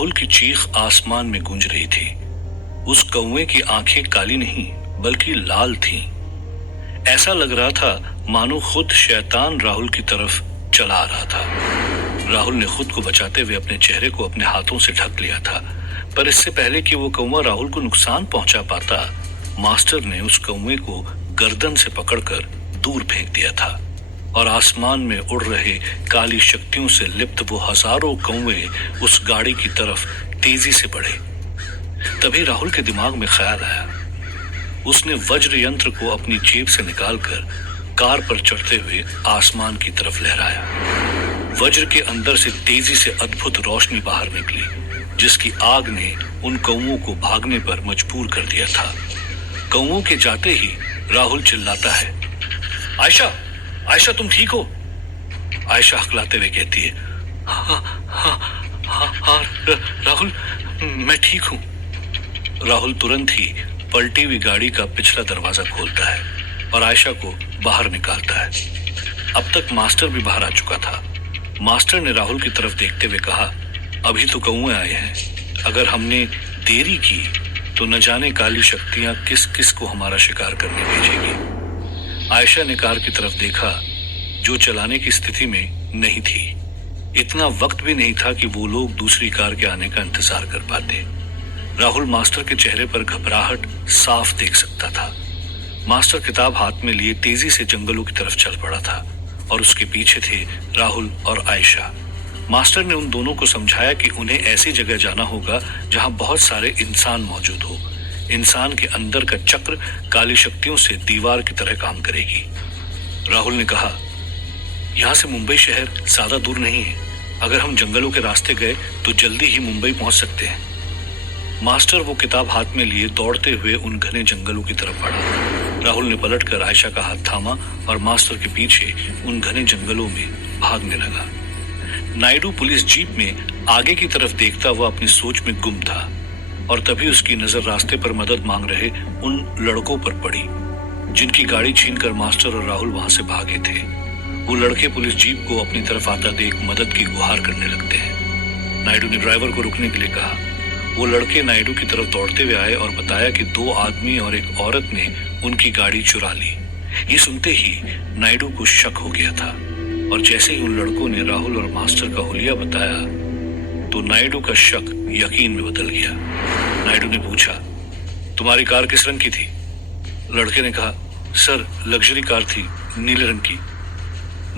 राहुल की चीख आसमान में गूंज रही थी। उस कौवे की आंखें काली नहीं बल्कि लाल थीं। ऐसा लग रहा था मानो खुद शैतान राहुल की तरफ चला आ रहा था। राहुल ने खुद को बचाते हुए अपने चेहरे को अपने हाथों से ढक लिया था, पर इससे पहले कि वो कौवा राहुल को नुकसान पहुंचा पाता, मास्टर ने उस कौवे को गर्दन से पकड़कर दूर फेंक दिया था और आसमान में उड़ रहे काली शक्तियों से लिप्त वो हजारों कौवे उस गाड़ी की तरफ तेजी से बढ़े। तभी राहुल के दिमाग में ख्याल आया। उसने वज्र यंत्र को अपनी जेब से निकालकर कार पर चढ़ते हुए आसमान की तरफ लहराया। वज्र के अंदर से तेजी से अद्भुत रोशनी बाहर निकली, जिसकी आग ने उन कौवों को भागने पर मजबूर कर दिया था। कौवों के जाते ही राहुल चिल्लाता है, आयशा, आयशा तुम ठीक हो? आयशा हकलाते हुए कहती है, हाँ हाँ हाँ हाँ राहुल, मैं ठीक हूँ। राहुल तुरंत ही पलटी हुई गाड़ी का पिछला दरवाजा खोलता है और आयशा को बाहर निकालता है। अब तक मास्टर भी बाहर आ चुका था। मास्टर ने राहुल की तरफ देखते हुए कहा, अभी तो कौवे आए हैं, अगर हमने देरी की तो न जाने काली शक्तियां किस किस को हमारा शिकार करने भेजेगी। आयशा ने कार की तरफ देखा, जो चलाने की स्थिति में नहीं थी। इतना वक्त भी नहीं था कि वो लोग दूसरी कार के आने का इंतजार कर पाते। राहुल मास्टर के चेहरे पर घबराहट साफ देख सकता था। मास्टर किताब हाथ में लिए तेजी से जंगलों की तरफ चल पड़ा था और उसके पीछे थे राहुल और आयशा। मास्टर ने उन दोनों को समझाया कि उन्हें ऐसी जगह जाना होगा जहां बहुत सारे इंसान मौजूद हो। इंसान के अंदर का चक्र काली शक्तियों से दीवार की तरह काम करेगी। राहुल ने कहा, यहाँ से मुंबई शहर ज्यादा दूर नहीं है। अगर हम जंगलों के रास्ते गए तो जल्दी ही मुंबई पहुंच सकते हैं। मास्टर वो किताब हाथ में लिए दौड़ते हुए उन घने जंगलों की तरफ बढ़ा। राहुल ने पलटकर आयशा का हाथ थामा और मास्टर के पीछे उन घने जंगलों में भागने लगा। नायडू पुलिस जीप में आगे की तरफ देखता हुआ अपनी सोच में गुम था और तभी उसकी नजर रास्ते पर मदद मांग रहे उन लड़कों पर पड़ी, जिनकी गाड़ी छीनकर मास्टर और राहुल वहां से भागे थे। वो लड़के पुलिस जीप को अपनी तरफ आता देख मदद की गुहार करने लगते हैं। नायडू ने ड्राइवर को रुकने के लिए कहा। वो लड़के नायडू की तरफ दौड़ते हुए आए और बताया कि 2 आदमी और एक औरत ने उनकी गाड़ी चुरा ली। ये सुनते ही नायडू को शक हो गया था और जैसे ही उन लड़कों ने राहुल और मास्टर का हुलिया बताया तो नायडू का शक यकीन में बदल गया। नायडू ने पूछा, तुम्हारी कार किस रंग की थी? लड़के ने कहा, सर लग्जरी कार थी, नीले रंग की।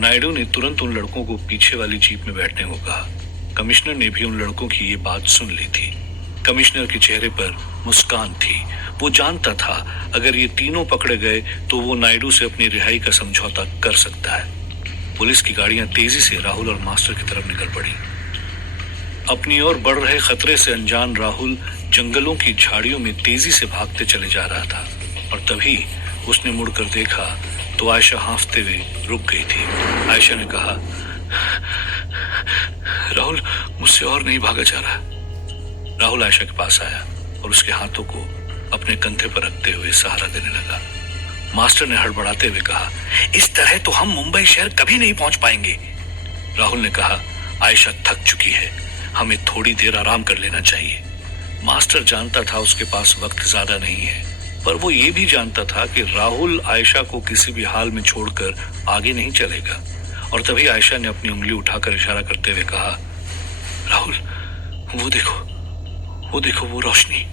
नायडू ने तुरंत उन लड़कों को पीछे वाली जीप में बैठने को कहा। कमिश्नर ने भी उन लड़कों की ये बात सुन ली थी। कमिश्नर के चेहरे पर मुस्कान थी। वो जानता था अगर ये तीनों पकड़े गए तो वो नायडू से अपनी रिहाई का समझौता कर सकता है। पुलिस की गाड़ियां तेजी से राहुल और मास्टर की तरफ निकल पड़ी। अपनी ओर बढ़ रहे खतरे से अनजान राहुल जंगलों की झाड़ियों में तेजी से भागते चले जा रहा था और तभी उसने मुड़कर देखा तो आयशा हांफते हुए रुक गई थी। आयशा ने कहा, राहुल मुझसे और नहीं भागा जा रहा। राहुल आयशा के पास आया और उसके हाथों को अपने कंधे पर रखते हुए सहारा देने लगा। मास्टर ने हड़बड़ाते हुए कहा, इस तरह तो हम मुंबई शहर कभी नहीं पहुंच पाएंगे। राहुल ने कहा, आयशा थक चुकी है, हमें थोड़ी देर आराम कर लेना चाहिए। मास्टर जानता था उसके पास वक्त ज्यादा नहीं है, पर वो ये भी जानता था कि राहुल आयशा को किसी भी हाल में छोड़कर आगे नहीं चलेगा। और तभी आयशा ने अपनी उंगली उठाकर इशारा करते हुए कहा, राहुल वो देखो वो रोशनी।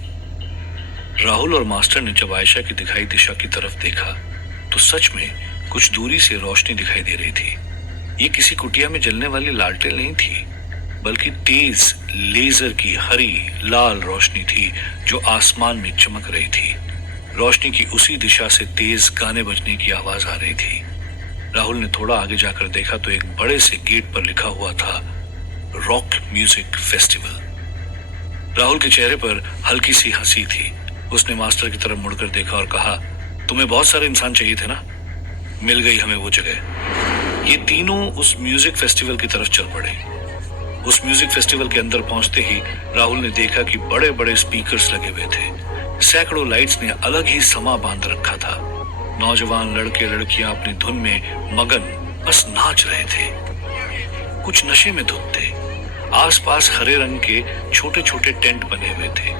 राहुल और मास्टर ने जब आयशा की दिखाई दिशा की तरफ देखा तो सच में कुछ दूरी से रोशनी दिखाई दे रही थी। ये किसी कुटिया में जलने वाली लालटेन नहीं थी, बल्कि तेज लेजर की हरी लाल रोशनी थी जो आसमान में चमक रही थी। रोशनी की उसी दिशा से तेज गाने बजने की आवाज आ रही थी। राहुल ने थोड़ा आगे जाकर देखा तो एक बड़े से गेट पर लिखा हुआ था, रॉक म्यूजिक फेस्टिवल। राहुल के चेहरे पर हल्की सी हंसी थी। उसने मास्टर की तरफ मुड़कर देखा और कहा, तुम्हें बहुत सारे इंसान चाहिए थे ना, मिल गई हमें वो जगह। ये तीनों उस म्यूजिक फेस्टिवल की तरफ चल पड़े। उस म्यूजिक फेस्टिवल के अंदर पहुंचते ही राहुल ने देखा कि बड़े बड़े स्पीकर्स लगे हुए थे। सैकड़ों लाइट्स ने अलग ही समा बांध रखा था। नौजवान लड़के लड़कियां अपनी धुन में मगन बस नाच रहे थे। कुछ नशे में धुत थे। आसपास हरे रंग के छोटे छोटे टेंट बने हुए थे।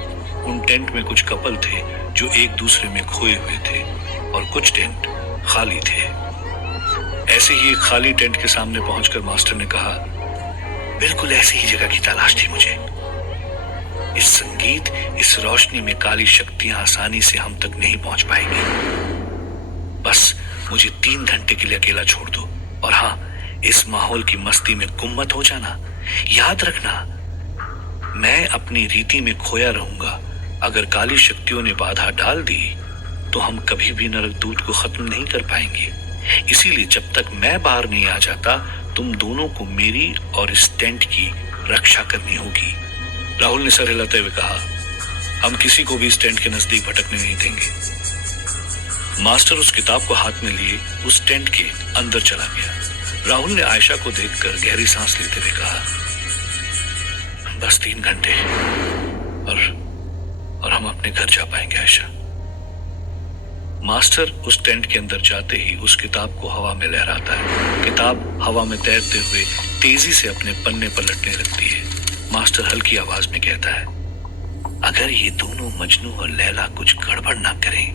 उन टेंट में कुछ कपल थे जो एक दूसरे में खोए हुए थे और कुछ टेंट खाली थे। ऐसे ही एक खाली टेंट के सामने पहुंचकर मास्टर ने कहा, बिल्कुल ऐसी ही जगह की तलाश थी मुझे। इस संगीत, इस रोशनी में काली शक्तियां आसानी से हम तक नहीं पहुंच पाएंगी। बस मुझे 3 घंटे के लिए अकेला छोड़ दो, और हाँ, इस माहौल की मस्ती में गुम मत हो जाना। याद रखना, मैं अपनी रीति में खोया रहूंगा। अगर काली शक्तियों ने बाधा डाल दी तो हम कभी भी नरकदूत को खत्म नहीं कर पाएंगे। इसीलिए जब तक मैं बाहर नहीं आ जाता, तुम दोनों को मेरी और इस टेंट की रक्षा करनी होगी। राहुल ने सर हिलाते हुए कहा, हम किसी को भी इस टेंट के नजदीक भटकने नहीं देंगे। मास्टर उस किताब को हाथ में लिए उस टेंट के अंदर चला गया। राहुल ने आयशा को देखकर गहरी सांस लेते हुए कहा, बस 3 घंटे और हम अपने घर जा पाएंगे आयशा। मास्टर उस टेंट के अंदर जाते ही उस किताब को हवा में लहराता है। किताब हवा में तैरते हुए तेजी से अपने पन्ने पलटने लगती है। मास्टर हल्की आवाज में कहता है, अगर ये दोनों मजनू और लैला कुछ गड़बड़ ना करें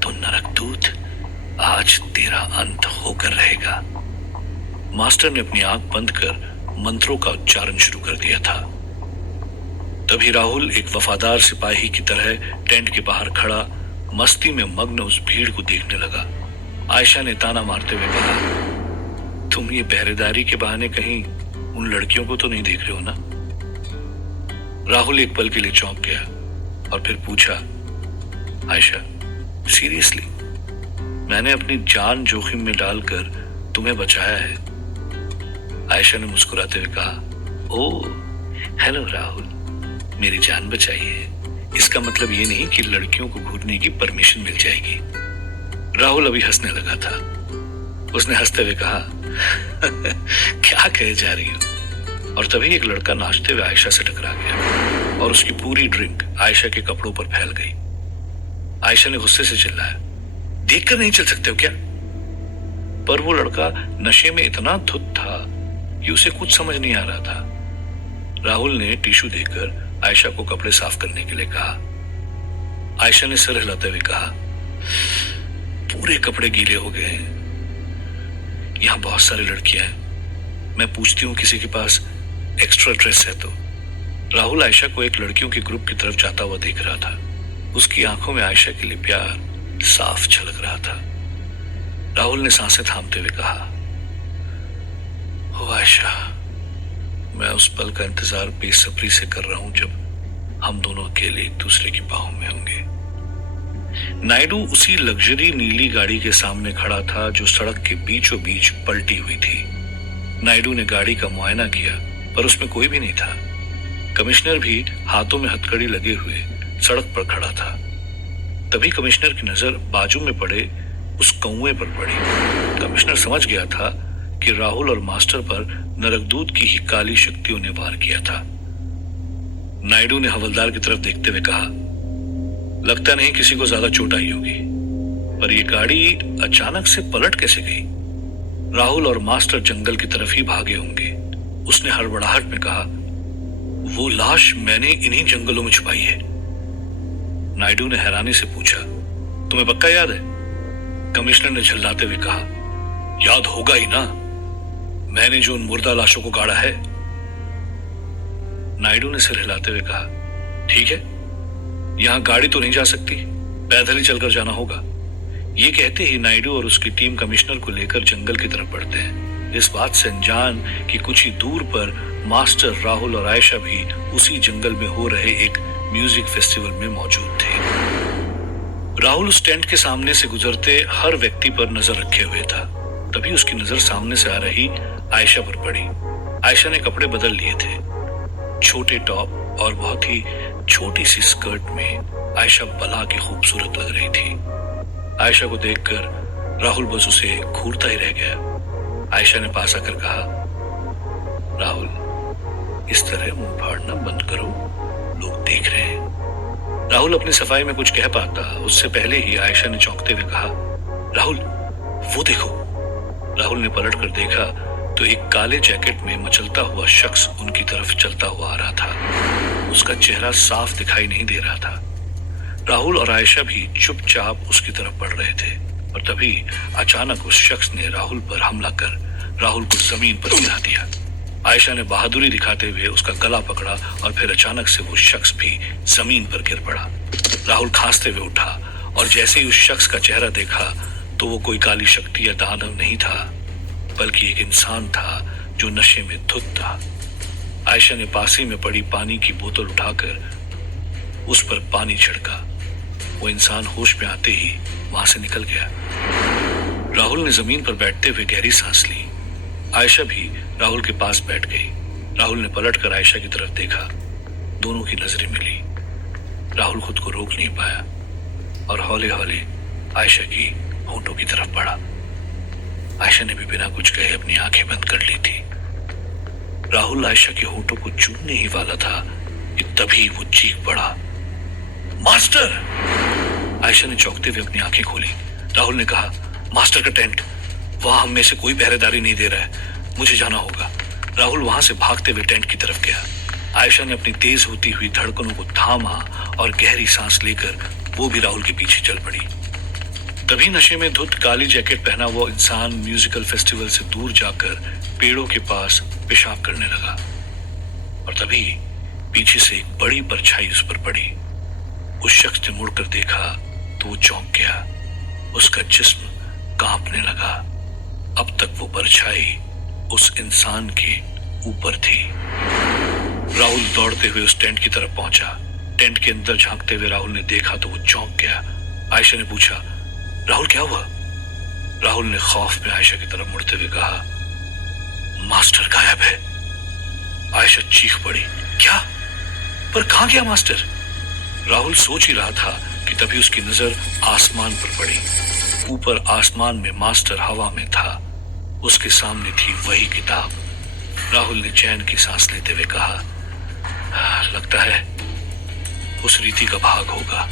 तो नरकदूत आज तेरा अंत होकर रहेगा। मास्टर ने अपनी आंख बंद कर मंत्रों का उच्चारण शुरू कर दिया था। तभी राहुल एक वफादार सिपाही की तरह टेंट के बाहर खड़ा मस्ती में मग्न उस भीड़ को देखने लगा। आयशा ने ताना मारते हुए कहा, तुम ये पहरेदारी के बहाने कहीं उन लड़कियों को तो नहीं देख रहे हो ना? राहुल एक पल के लिए चौंक गया और फिर पूछा, आयशा, सीरियसली? मैंने अपनी जान जोखिम में डालकर तुम्हें बचाया है। आयशा ने मुस्कुराते हुए कहा, ओह हेलो राहुल, मेरी जान बचाई है, इसका मतलब ये नहीं कि लड़कियों को घूरने की परमिशन मिल जाएगी। राहुल अभी हंसने लगा था। उसने हंसते हुए कहा, क्या कहे जा रही हो? और तभी एक लड़का नाचते हुए आयशा से टकरा गया और उसकी पूरी ड्रिंक आयशा के कपड़ों पर फैल गई। आयशा ने गुस्से से चिल्लाया, देखकर नहीं चल सकते हो क्या? पर वो लड़का नशे में इतना धुत था कि उसे कुछ समझ नहीं आ रहा था। राहुल ने टिश्यू देकर आयशा को कपड़े साफ करने के लिए कहा। आयशा ने सर हिलाते हुए कहा, पूरे कपड़े गीले हो गए हैं। यहां बहुत सारी लड़कियां हैं, मैं पूछती हूँ किसी के पास एक्स्ट्रा ड्रेस है तो। राहुल आयशा को एक लड़कियों के ग्रुप की तरफ जाता हुआ देख रहा था। उसकी आंखों में आयशा के लिए प्यार साफ झलक रहा था। राहुल ने सांसें थामते हुए कहा, ओ आयशा, मैं उस पल का इंतजार बेसब्री से कर रहा हूं जब हम दोनों अकेले एक दूसरे की बाहों में होंगे। नायडू उसी लग्जरी नीली गाड़ी के सामने खड़ा था जो सड़क के बीचों बीच पलटी हुई थी। नायडू ने गाड़ी का मुआयना किया पर उसमें कोई भी नहीं था। कमिश्नर भी हाथों में हथकड़ी लगे हुए सड़क पर खड़ा था। तभी कमिश्नर की नजर बाजू में पड़े उस कौए पर पड़ी। कमिश्नर समझ गया था कि राहुल और मास्टर पर नरकदूत की ही काली शक्तियों ने वार किया था। नायडू ने हवलदार की तरफ देखते हुए कहा, लगता नहीं किसी को ज्यादा चोट आई होगी, पर यह गाड़ी अचानक से पलट कैसे गई? राहुल और मास्टर जंगल की तरफ ही भागे होंगे। उसने हड़बड़ाहट में कहा, वो लाश मैंने इन्हीं जंगलों में छुपाई है। नायडू ने हैरानी से पूछा, तुम्हें पक्का याद है? कमिश्नर ने झल्लाते हुए कहा, याद होगा ही ना, मैंने जो उन मुर्दा लाशों को गाड़ा है। नायडू ने सिर हिलाते हुए कहा, ठीक है, यहां गाड़ी तो नहीं जा सकती, पैदल ही चलकर जाना होगा। ये कहते ही नायडू और उसकी टीम कमिश्नर को लेकर जंगल की तरफ बढ़ते हैं, इस बात से अनजान कि कुछ ही दूर पर मास्टर, राहुल और आयशा भी उसी जंगल में हो रहे एक म्यूजिक फेस्टिवल में मौजूद थे। राहुल उस टेंट के सामने से गुजरते हर व्यक्ति पर नजर रखे हुए था। तभी उसकी नजर सामने से आ रही आयशा पर पड़ी। आयशा ने कपड़े बदल लिए थे। छोटे टॉप और बहुत ही छोटी सी स्कर्ट में आयशा बला के खूबसूरत लग रही थी। आयशा को देखकर राहुल बस उसे घूरता ही रह गया। आयशा ने पास आकर कहा, राहुल, इस तरह मुंह फाड़ना बंद करो, लोग देख रहे हैं। राहुल अपनी सफाई में कुछ कह पाता उससे पहले ही आयशा ने चौंकते हुए कहा, राहुल, वो देखो। राहुल ने पलट कर देखा तो एक काले जैकेट में मचलता हुआ शख्स उनकी तरफ चलता हुआ आ रहा था। उसका चेहरा साफ दिखाई नहीं दे रहा था। राहुल और आयशा भी चुपचाप उसकी तरफ बढ़ रहे थे और तभी अचानक उस शख्स ने राहुल पर हमला कर राहुल को जमीन पर गिरा दिया। आयशा ने बहादुरी दिखाते हुए उसका गला पकड़ा और फिर अचानक से वो शख्स भी जमीन पर गिर पड़ा। राहुल खांसते हुए उठा और जैसे ही उस शख्स का चेहरा देखा तो वो कोई काली शक्ति या दानव नहीं था, बल्कि एक इंसान था जो नशे में धुत था। आयशा ने पास ही में पड़ी पानी की बोतल उठाकर उस पर पानी छिड़का। वो इंसान होश में आते ही वहां से निकल गया। राहुल ने जमीन पर बैठते हुए गहरी सांस ली। आयशा भी राहुल के पास बैठ गई। राहुल ने पलटकर आयशा की तरफ देखा। दोनों की नजरें मिली। राहुल खुद को रोक नहीं पाया और हौले हौले आयशा की होंठों की तरफ बढ़ा। आयशा ने भी बिना कुछ कहे अपनी आंखें बंद कर ली थी। राहुल आयशा के होंठों को चूमने ही वाला था कि तभी वो चीख पड़ा, मास्टर! आयशा ने चौंकते हुए अपनी आंखें खोली। राहुल ने कहा, मास्टर का टेंट, वहां हम में से कोई पहरेदारी नहीं दे रहा है, मुझे जाना होगा। राहुल वहां से भागते हुए टेंट की तरफ गया। आयशा ने अपनी तेज होती हुई धड़कनों को थामा और गहरी सांस लेकर वो भी राहुल के पीछे चल पड़ी। तभी नशे में धुत काली जैकेट पहना वो इंसान म्यूजिकल फेस्टिवल से दूर जाकर पेड़ों के पास पेशाब करने लगा और तभी पीछे से एक बड़ी परछाई उस पर पड़ी। उस शख्स ने मुड़कर देखा तो वो चौंक गया। उसका जिस्म कांपने लगा। अब तक वो परछाई उस इंसान के ऊपर थी। राहुल दौड़ते हुए उस टेंट की तरफ पहुंचा। टेंट के अंदर झांकते हुए राहुल ने देखा तो वो चौंक गया। आयशा ने पूछा, राहुल क्या हुआ? राहुल ने खौफ में आयशा की तरफ मुड़ते हुए कहा, मास्टर गायब है। आयशा चीख पड़ी, क्या? पर कहां गया मास्टर? राहुल सोच ही रहा था कि तभी उसकी नजर आसमान पर पड़ी। ऊपर आसमान में मास्टर हवा में था। उसके सामने थी वही किताब। राहुल ने चैन की सांस लेते हुए कहा, लगता है उस रीति का भाग होगा।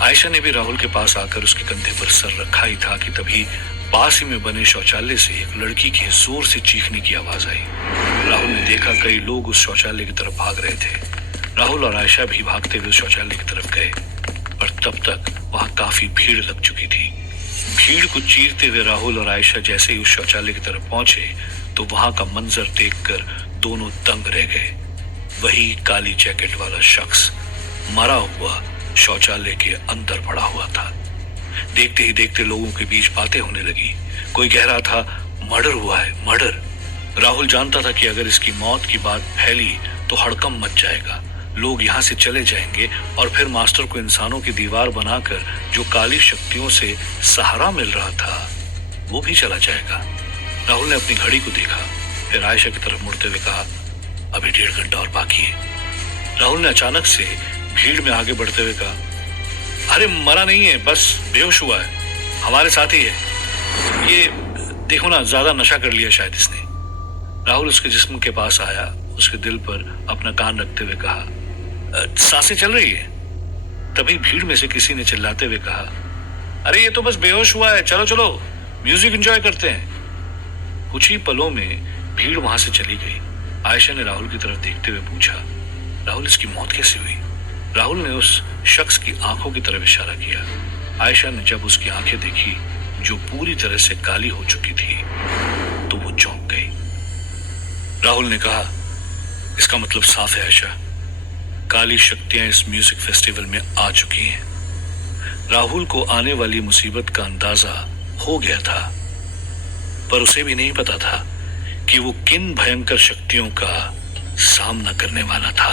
आयशा ने भी राहुल के पास आकर उसके कंधे पर सर रखा ही था कि तभी पास ही में बने शौचालय से एक लड़की के जोर से चीखने की आवाज आई। राहुल ने देखा कई लोग उस शौचालय की तरफ भाग रहे थे। राहुल और आयशा भी भागते हुए शौचालय की तरफ गए, पर तब तक वहां काफी भीड़ लग चुकी थी। भीड़ को चीरते हुए राहुल और आयशा जैसे ही उस शौचालय की तरफ पहुंचे तो वहां का मंजर देखकर दोनों दंग रह गए। वही काली जैकेट वाला शख्स मरा हुआ शौचालय के अंदर पड़ा हुआ था। देखते ही देखते लोगों के बीच बातें होने लगी। कोई कह रहा था, मर्डर हुआ है, मर्डर। राहुल जानता था कि अगर इसकी मौत की बात फैली तो हड़कंप मच जाएगा। लोग यहाँ से चले जाएंगे और फिर मास्टर को इंसानों की दीवार बनाकर जो काली शक्तियों से सहारा मिल रहा था वो भी चला जाएगा। राहुल ने अपनी घड़ी को देखा, फिर आयशा की तरफ मुड़ते हुए कहा, अभी 1.5 घंटा और बाकी है। राहुल ने अचानक से भीड़ में आगे बढ़ते हुए कहा, अरे मरा नहीं है, बस बेहोश हुआ है, हमारे साथ ही है। ये देखो ना, ज्यादा नशा कर लिया शायद इसने। राहुल उसके जिस्म के पास आया, उसके दिल पर अपना कान रखते हुए कहा, सांसें चल रही है। तभी भीड़ में से किसी ने चिल्लाते हुए कहा, अरे ये तो बस बेहोश हुआ है, चलो चलो म्यूजिक एंजॉय करते हैं। कुछ ही पलों में भीड़ वहां से चली गई। आयशा ने राहुल की तरफ देखते हुए पूछा, राहुल इसकी मौत कैसे हुई? राहुल ने उस शख्स की आंखों की तरफ इशारा किया। आयशा ने जब उसकी आंखें देखी जो पूरी तरह से काली हो चुकी थी तो वो चौंक गई। राहुल ने कहा, इसका मतलब साफ है आयशा, काली शक्तियां इस म्यूजिक फेस्टिवल में आ चुकी हैं। राहुल को आने वाली मुसीबत का अंदाजा हो गया था, पर उसे भी नहीं पता था कि वो किन भयंकर शक्तियों का सामना करने वाला था।